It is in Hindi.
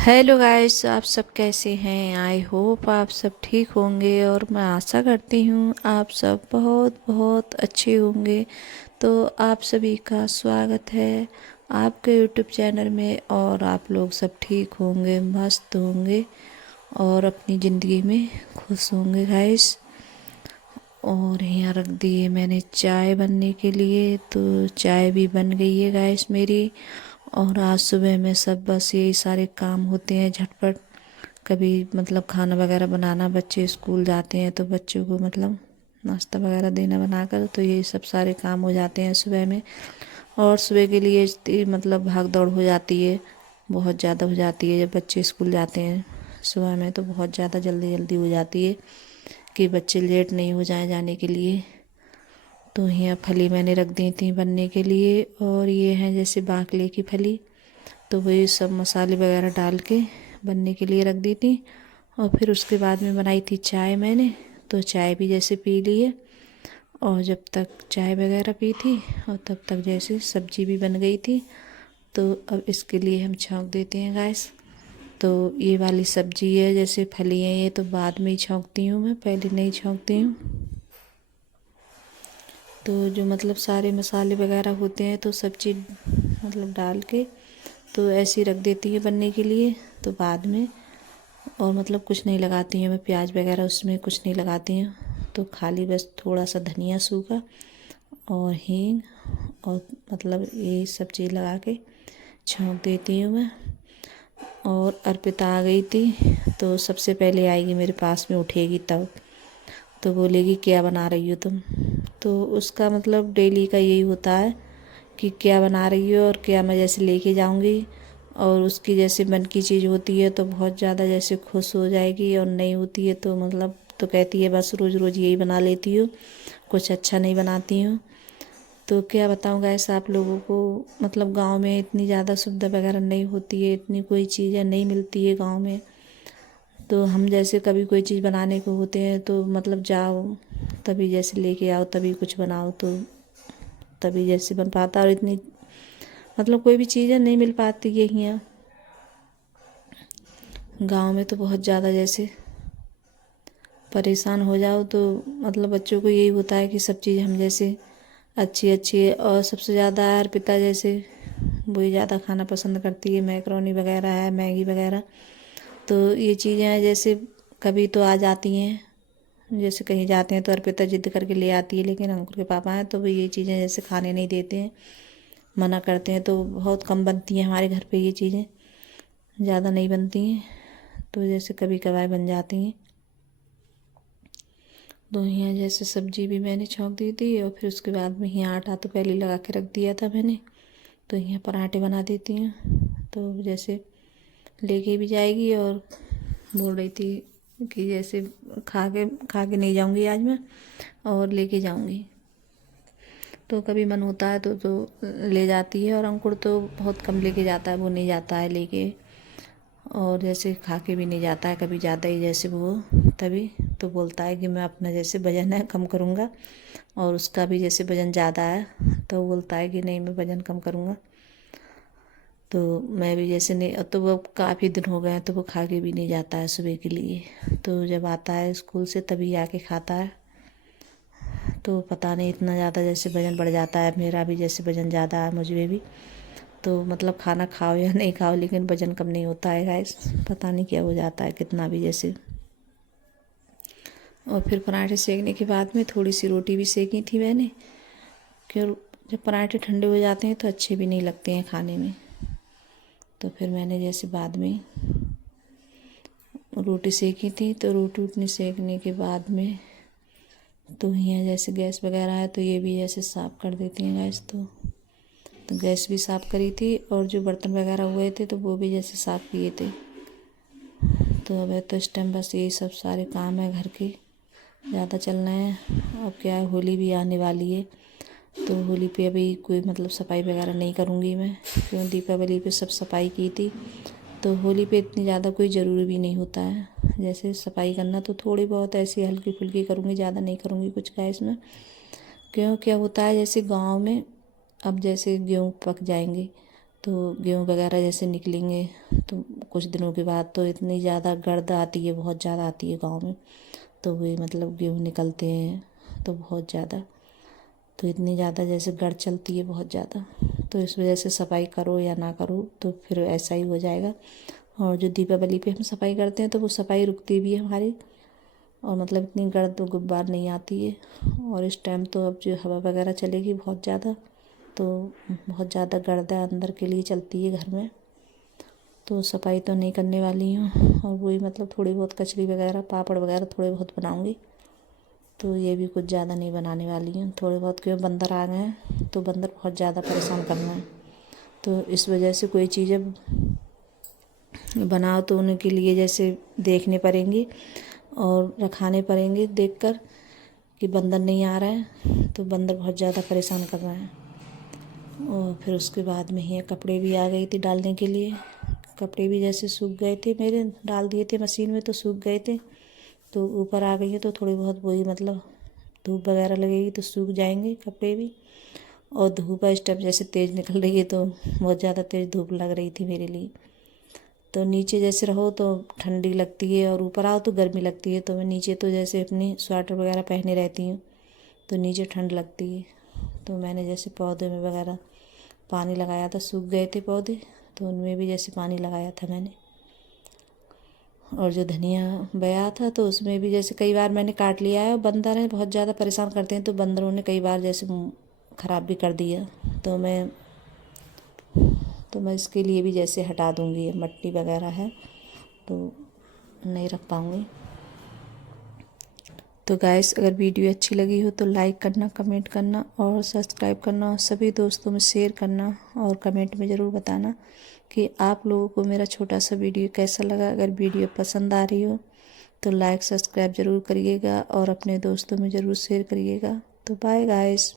हेलो गाइस, आप सब कैसे हैं। आई होप आप सब ठीक होंगे और मैं आशा करती हूँ आप सब बहुत बहुत अच्छे होंगे। तो आप सभी का स्वागत है आपके यूट्यूब चैनल में और आप लोग सब ठीक होंगे, मस्त होंगे और अपनी ज़िंदगी में खुश होंगे गाइस। और यहाँ रख दिए मैंने चाय बनने के लिए, तो चाय भी बन गई है गाइस मेरी। और आज सुबह में सब बस यही सारे काम होते हैं झटपट। कभी मतलब खाना वगैरह बनाना, बच्चे स्कूल जाते हैं तो बच्चों को मतलब नाश्ता वगैरह देना बनाकर, तो ये सब सारे काम हो जाते हैं सुबह में। और सुबह के लिए मतलब भाग दौड़ हो जाती है, बहुत ज़्यादा हो जाती है। जब बच्चे स्कूल जाते हैं सुबह में तो बहुत ज़्यादा जल्दी जल्दी हो जाती है कि बच्चे लेट नहीं हो जाए जाने के लिए। तो यहाँ फली मैंने रख दी थी बनने के लिए, और ये है जैसे बाकले की फली, तो वही सब मसाले वगैरह डाल के बनने के लिए रख दी थी। और फिर उसके बाद में बनाई थी चाय मैंने, तो चाय भी जैसे पी ली है। और जब तक चाय वगैरह पी थी और तब तक जैसे सब्जी भी बन गई थी। तो अब इसके लिए हम छौंक देते हैं गैस। तो ये वाली सब्जी है जैसे फली है, ये तो बाद में ही छौंकती हूँ मैं, पहले नहीं छौंकती हूँ। तो जो मतलब सारे मसाले वगैरह होते हैं तो सब चीज़ मतलब डाल के तो ऐसे ही रख देती है बनने के लिए। तो बाद में और मतलब कुछ नहीं लगाती हूँ मैं, प्याज वगैरह उसमें कुछ नहीं लगाती हूँ। तो खाली बस थोड़ा सा धनिया सूखा और हींग और मतलब ये सब चीज़ लगा के छौंक देती हूँ मैं। और अर्पिता आ गई थी, तो सबसे पहले आएगी मेरे पास में, उठेगी तब तो बोलेगी क्या बना रही हो तुम। तो उसका मतलब डेली का यही होता है कि क्या बना रही हो और क्या मैं जैसे लेके जाऊंगी। और उसकी जैसे मन की चीज़ होती है तो बहुत ज़्यादा जैसे खुश हो जाएगी, और नहीं होती है तो मतलब तो कहती है बस रोज़ रोज़ यही बना लेती हो, कुछ अच्छा नहीं बनाती हूँ। तो क्या बताऊँ ऐसा आप लोगों को, मतलब गांव में इतनी ज़्यादा सुविधा वगैरह नहीं होती है, इतनी कोई चीज़ें नहीं मिलती है गांव में। तो हम जैसे कभी कोई चीज़ बनाने को होते हैं तो मतलब जाओ तभी जैसे लेके आओ, तभी कुछ बनाओ, तो तभी जैसे बन पाता। और इतनी मतलब कोई भी चीज़ें नहीं मिल पाती है यहाँ गांव में, तो बहुत ज़्यादा जैसे परेशान हो जाओ। तो मतलब बच्चों को यही होता है कि सब चीज़ हम जैसे अच्छी अच्छी है। और सबसे ज़्यादा अर्पिता जैसे वही ज़्यादा खाना पसंद करती है, मैकरोनी वगैरह है, मैगी वगैरह। तो ये चीज़ें हैं जैसे कभी तो आ जाती हैं, जैसे कहीं जाते हैं तो अर्पिता जिद करके ले आती है। लेकिन अंकुर के पापा हैं तो वो ये चीज़ें जैसे खाने नहीं देते हैं, मना करते हैं, तो बहुत कम बनती हैं हमारे घर पे ये चीज़ें, ज़्यादा नहीं बनती हैं। तो जैसे कभी कभार बन जाती हैं। तो यहाँ जैसे सब्जी भी मैंने छौंक दी थी, और फिर उसके बाद में यहाँ आटा तो पहले लगा के रख दिया था मैंने। तो यहाँ पराठे बना देती हूँ, तो जैसे लेके भी जाएगी। और बोल रही थी कि जैसे खा के नहीं जाऊंगी आज मैं, और लेके जाऊंगी। तो कभी मन होता है तो ले जाती है। और अंकुर तो बहुत कम लेके जाता है, वो नहीं जाता है लेके। और जैसे खा के भी नहीं जाता है, कभी ज़्यादा ही जैसे वो तभी तो बोलता है कि मैं अपना जैसे वजन है कम करूँगा। और उसका भी जैसे वजन ज़्यादा है तो बोलता है कि नहीं मैं वजन कम करूँगा। तो मैं भी जैसे नहीं, तो वो काफ़ी दिन हो गए हैं तो वो खा के भी नहीं जाता है सुबह के लिए। तो जब आता है स्कूल से तभी आके खाता है। तो पता नहीं इतना ज़्यादा जैसे वजन बढ़ जाता है, मेरा भी जैसे वजन ज़्यादा है मुझ में भी। तो मतलब खाना खाओ या नहीं खाओ लेकिन वजन कम नहीं होता है गाइस, पता नहीं क्या हो जाता है कितना भी जैसे। और फिर पराठे सेकने के बाद में थोड़ी सी रोटी भी सेकी थी मैंने, क्यों जब पराठे ठंडे हो जाते हैं तो अच्छे भी नहीं लगते हैं खाने में। तो फिर मैंने जैसे बाद में रोटी सेकी थी, तो रोटी उतनी सेकने के बाद में तो यहाँ जैसे गैस वगैरह है तो ये भी ऐसे साफ़ कर देती हैं गैस। तो गैस भी साफ़ करी थी, और जो बर्तन वगैरह हुए थे तो वो भी जैसे साफ़ किए थे। तो अब है तो इस टाइम बस यही सब सारे काम है घर के, ज़्यादा चलना है। अब क्या है, होली भी आने वाली है, तो होली पे अभी कोई मतलब सफाई वगैरह नहीं करूँगी मैं, क्यों दीपावली पे सब सफाई की थी। तो होली पे इतनी ज़्यादा कोई ज़रूरी भी नहीं होता है जैसे सफाई करना, तो थोड़ी बहुत ऐसी हल्की फुल्की करूँगी, ज़्यादा नहीं करूँगी कुछ का इसमें। क्यों क्या होता है जैसे गांव में अब जैसे गेहूँ पक जाएंगे तो गेहूँ वगैरह जैसे निकलेंगे तो कुछ दिनों के बाद तो इतनी ज़्यादा गर्द आती है, बहुत ज़्यादा आती है गाँव में। तो वे मतलब गेहूँ निकलते हैं तो बहुत ज़्यादा, तो इतनी ज़्यादा जैसे गर्द चलती है बहुत ज़्यादा। तो इस वजह से सफाई करो या ना करो तो फिर ऐसा ही हो जाएगा। और जो दीपावली पे हम सफाई करते हैं तो वो सफाई रुकती भी है हमारी, और मतलब इतनी गर्द गुब्बार नहीं आती है। और इस टाइम तो अब जो हवा वगैरह चलेगी बहुत ज़्यादा, तो बहुत ज़्यादा गर्द अंदर के लिए चलती है घर में। तो सफाई तो नहीं करने वाली हूँ, और वही मतलब थोड़ी बहुत कचरी वगैरह पापड़ वगैरह थोड़े बहुत बनाऊँगी। तो ये भी कुछ ज़्यादा नहीं बनाने वाली हूँ, थोड़े बहुत, क्यों बंदर आ गए हैं तो बंदर बहुत ज़्यादा परेशान कर रहे हैं। तो इस वजह से कोई चीज़ें बनाओ तो उनके लिए जैसे देखने पड़ेंगी और रखाने पड़ेंगे देखकर कि बंदर नहीं आ रहा है, तो बंदर बहुत ज़्यादा परेशान कर रहे हैं। और फिर उसके बाद में ही कपड़े भी आ गई थी डालने के लिए। कपड़े भी जैसे सूख गए थे मेरे, डाल दिए थे मशीन में तो सूख गए थे, तो ऊपर आ गई है तो थोड़ी बहुत वही मतलब धूप वगैरह लगेगी तो सूख जाएंगे कपड़े भी। और धूप इस टाइम जैसे तेज़ निकल रही है तो बहुत ज़्यादा तेज़ धूप लग रही थी मेरे लिए। तो नीचे जैसे रहो तो ठंडी लगती है और ऊपर आओ तो गर्मी लगती है। तो मैं नीचे तो जैसे अपनी स्वेटर वगैरह पहने रहती हूँ, तो नीचे ठंड लगती है। तो मैंने जैसे पौधे में वगैरह पानी लगाया था, सूख गए थे पौधे तो उनमें भी जैसे पानी लगाया था मैंने। और जो धनिया बया था तो उसमें भी जैसे कई बार मैंने काट लिया है, और बंदर हैं बहुत ज़्यादा परेशान करते हैं तो बंदरों ने कई बार जैसे ख़राब भी कर दिया। तो मैं इसके लिए भी जैसे हटा दूँगी, ये मट्टी वगैरह है तो नहीं रख पाऊँगी। तो गाइस, अगर वीडियो अच्छी लगी हो तो लाइक करना, कमेंट करना और सब्सक्राइब करना, और सभी दोस्तों में शेयर करना, और कमेंट में ज़रूर बताना कि आप लोगों को मेरा छोटा सा वीडियो कैसा लगा। अगर वीडियो पसंद आ रही हो तो लाइक सब्सक्राइब ज़रूर करिएगा और अपने दोस्तों में ज़रूर शेयर करिएगा। तो बाय गाइस।